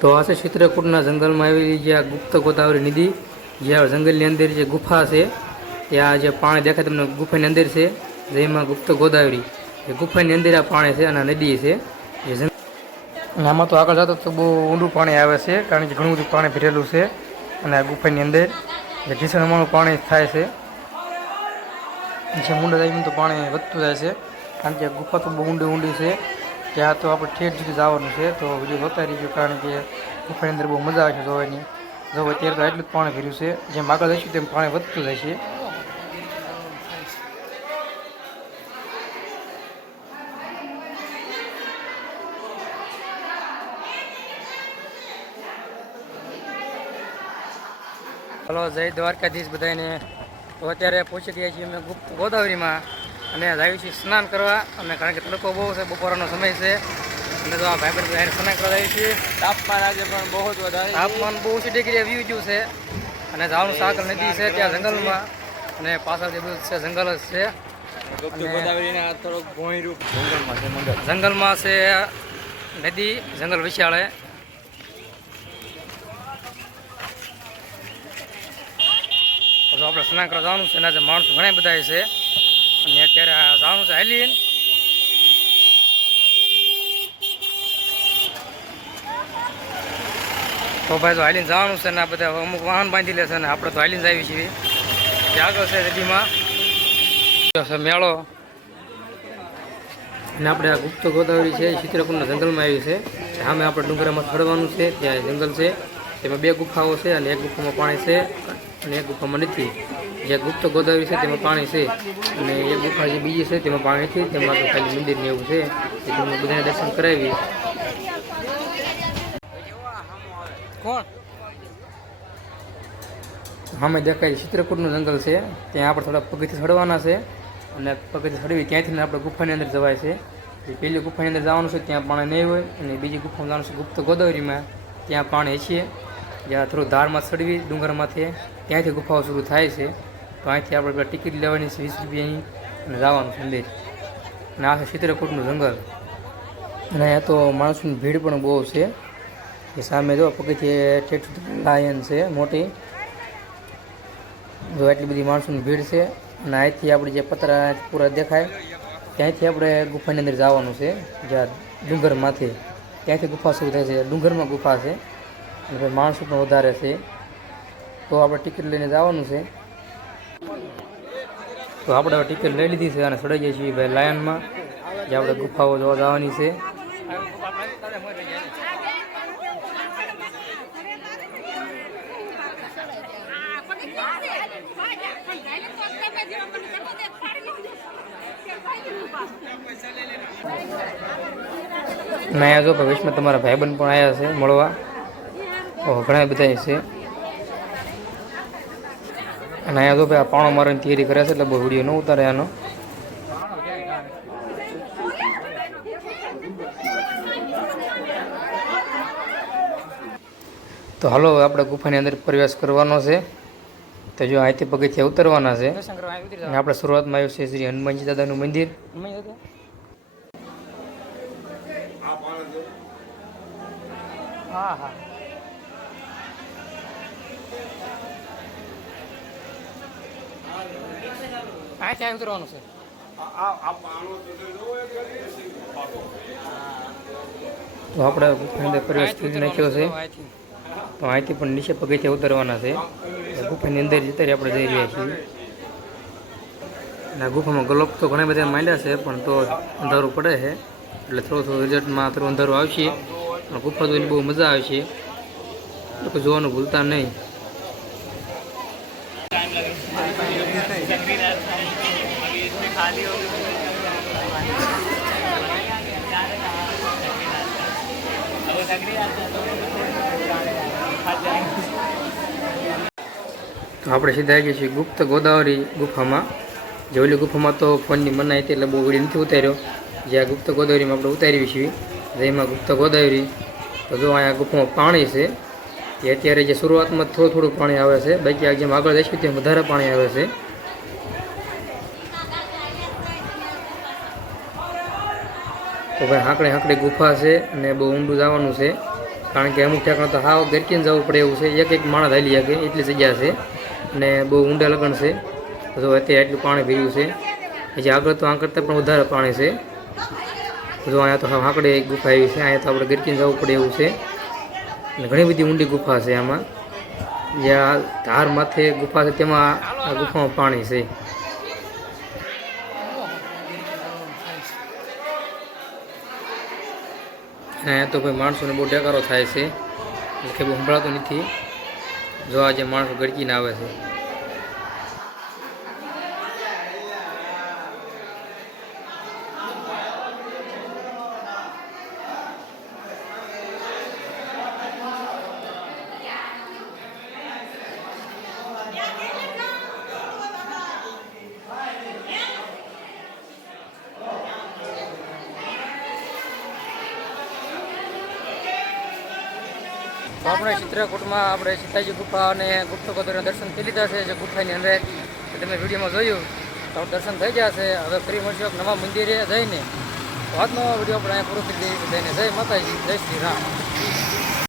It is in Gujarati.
તો આ છે ચિત્રકૂટના જંગલમાં આવેલી જે આ ગુપ્ત ગોદાવરી નદી, જે આ જંગલની અંદર જે ગુફા છે ત્યાં જે પાણી દેખાય તમને ગુફાની અંદર છે, જેમાં ગુપ્ત ગોદાવરી એ ગુફાની અંદર આ પાણી છે અને નદી છે. અને આમાં તો આગળ જતો તો બહુ ઊંડું પાણી આવે છે, કારણ કે ઘણું બધું પાણી ભરેલું છે. અને આ ગુફાની અંદર ઘીસણમાં પાણી થાય છે, જે મુંડા જાય તો પાણી વધતું જાય છે, કારણ કે ગુફા તો બહુ ઊંડી છે. ત્યાં તો આપણે ઠેઠ સુધી જવાનું છે, તો વિડીયો જોતા રહીજો, કારણ કે ગુફાની અંદર બહુ મજા આવે છે જોવાની. જો અત્યારે તો એટલું જ પાણી ભર્યું છે, જેમ આગળ જઈશું તેમ પાણી વધતું જાય છે. હલો, જય દ્વારકાધીશ બધાને. તો અત્યારે પહોંચી ગયા છીએ અમે ગુપ્ત ગોદાવરીમાં અને જાય છીએ સ્નાન કરવા. અને કારણ કે તડકો બહુ છે, બપોરનો સમય છે, અને તો આ ભાઈબંધ બધાને સ્નાન કરવા જઈએ છીએ. તાપમાન આજે પણ બહુ જ વધારે, તાપમાન બહુ ઓછી ડિગ્રી વ્યૂ ગયું છે. અને જવાનું સાગર નદી છે ત્યાં જંગલમાં, અને પાછળ જે બધું છે જંગલ જ છે. ગોદાવરીના થોડોક ભોંયરૂપ જંગલમાં છે નદી, જંગલ વિશાળ. તો આપણે સ્નાન કરવા જવાનું છે, એના જે માણસો ઘણા બધા છે, અને અત્યારે જવાનું છે હાલીને. તો ભાઈ તો હાલીને જવાનું છે ને, આ બધા અમુક વાહન બાંધી લે છે, ને આપણે તો હાલીને જ આવી છીએ. જે આગળ છે નદીમાં મેળો, અને આપણે આ ગુપ્ત ગોદાવરી છે ચિત્રકૂટના જંગલમાં આવી છે. સામે આપણે ડુંગરામાં ચડવાનું છે, ત્યાં જંગલ છે, તેમાં બે ગુફાઓ છે, અને એક ગુફામાં પાણી છે અને એક ગુફામાં નથી. જે ગુપ્ત ગોદાવરી છે તેમાં પાણી છે, અને એક ગુફા જે બીજી છે તેમાં પાણી નથી. તેમાં તો ખાલી મંદિરને એવું છે, એ તમને બધાને દર્શન કરાવી. કોણ સામે દેખાય ચિત્રકૂટનું જંગલ છે, ત્યાં આપણે થોડા પગથિયા ચડવાના છે, અને પગથિયા ચડવી ત્યાંથી આપણે ગુફાની અંદર જવાય છે. પહેલી ગુફાની અંદર જવાનું છે, ત્યાં પાણી નહીં હોય, અને બીજી ગુફામાં જવાનું છે ગુપ્ત ગોદાવરીમાં, ત્યાં પાણી છે. જ્યાં થોડું ધારમાં ચડવી ડુંગરમાંથી, ત્યાંથી ગુફાઓ શરૂ થાય છે. તો અહીંથી આપણે ટિકિટ લેવાની છે 20 રૂપિયાની, અને જવાનું છે અંદર. અને આ છે ચિત્રકૂટનું જંગલ, અને અહીંયા તો માણસોની ભીડ પણ બહુ છે. એ સામે જો પગથિયે ઠેઠ લાયન છે મોટી, જો એટલી બધી માણસોની ભીડ છે. અને અહીંથી આપણે જે પતરા પૂરા દેખાય ત્યાંથી આપણે ગુફાની અંદર જવાનું છે, જ્યાં ડુંગરમાંથી, ત્યાંથી ગુફા શરૂ થાય છે. ડુંગરમાં ગુફા છે, અને માણસો પણ વધારે છે, તો આપણે ટિકિટ લઈને જવાનું છે. તો આપણે હવે ટિકિટ લઈ લીધી છે, અને ચડાઈ જઈએ છીએ ભાઈ લાયનમાં, જે આપણે ગુફાઓ જોવા જવાની છે. અને અહીંયા જો ભવિષ્યમાં તમારા ભાઈબંધ પણ આવ્યા છે મળવા, ઘણા બધા છે. અને અહીંયા જો ભાઈ આ પાણો મારવાની તૈયારી કરે છે, એટલે બહુ વિડીયો ન ઉતારે આનો. તો હાલો આપણે ગુફાની અંદર પ્રવેશ કરવાનો છે. તો જો અહીંથી પગથિયા ઉતરવાના છે, અને આપણે શરૂઆતમાં આવ્યું છે શ્રી હનુમાનજી દાદાનું મંદિર. હા હા, અહીંથી ઉતરવાનું છે. તો આપણે ગુફાની અંદર પ્રવેશ કરી નાખ્યો છે. તો અહીંથી પણ નીચે પગથિયા ઉતરવાના છે. ગુફાની અંદર અત્યારે આપણે જઈ રહ્યા છીએ. અને આ ગુફામાં ગલોપ તો ઘણા બધા માંડ્યા છે, પણ તો અંધારું પડે છે, એટલે થોડું રિઝલ્ટમાં થોડું અંધારું આવશે. પણ ગુફા જોઈને બહુ મજા આવે છે, લોકો જોવાનું ભૂલતા નહીં. તો આપણે સીધા આવી ગયા છીએ ગુપ્ત ગોદાવરી ગુફામાં. જે ઓલી ગુફામાં તો ફોનની મનાઈ હતી, એટલે બહુ વિડીયો નથી ઉતાર્યો. જે આ ગુપ્ત ગોદાવરીમાં આપણે ઉતારી છીએ, જેમાં ગુપ્ત ગોદાવરી. તો જો અહીંયા ગુફામાં પાણી છે, એ અત્યારે જે શરૂઆતમાં થોડું પાણી આવે છે, બાકી જેમ આગળ જઈશું તેમ વધારે પાણી આવે છે. તો ભાઈ હાંકડે હાંકડે ગુફા છે, અને બહુ ઊંડું જવાનું છે. કારણ કે અમુક ઠેકાણ તો હાવ ગરકીને જવું પડે એવું છે, એક એક માણસ હાલી શકે એટલી જગ્યા છે અને બહુ ઊંડા લગન છે. તો અત્યારે એટલું પાણી ભર્યું છે, હજી આગળ તો આ કરતાં પણ વધારે પાણી છે. જો અહીંયા તો આંકડે ગુફા એવી છે, અહીંયા તો આપણે ગરકીને જવું પડે એવું છે અને ઘણી બધી ઊંડી ગુફા છે. આમાં જ્યાં ધાર માથે ગુફા છે તેમાં આ ગુફામાં પાણી છે. અહીંયા તો ભાઈ માણસોને બહુ ડેકારો થાય છે, એટલે કે બહુ સંભળાતું નથી. જો આજે માણસો ગરકીને આવે છે. તો આપણે ચિત્રકૂટમાં આપણે સીતાજી ગુફા અને ગુપ્ત ગોદરના દર્શન કરી લીધા છે. જે ગુફાની અંદર તમે વિડીયોમાં જોયું તો દર્શન થઈ ગયા છે. હવે ફરી મળશું એક નવા મંદિરે જઈને. તો આજનો વિડીયો આપણે અહીંયા પૂરો કરી દઈએ. જય માતાજી, જય શ્રી રામ.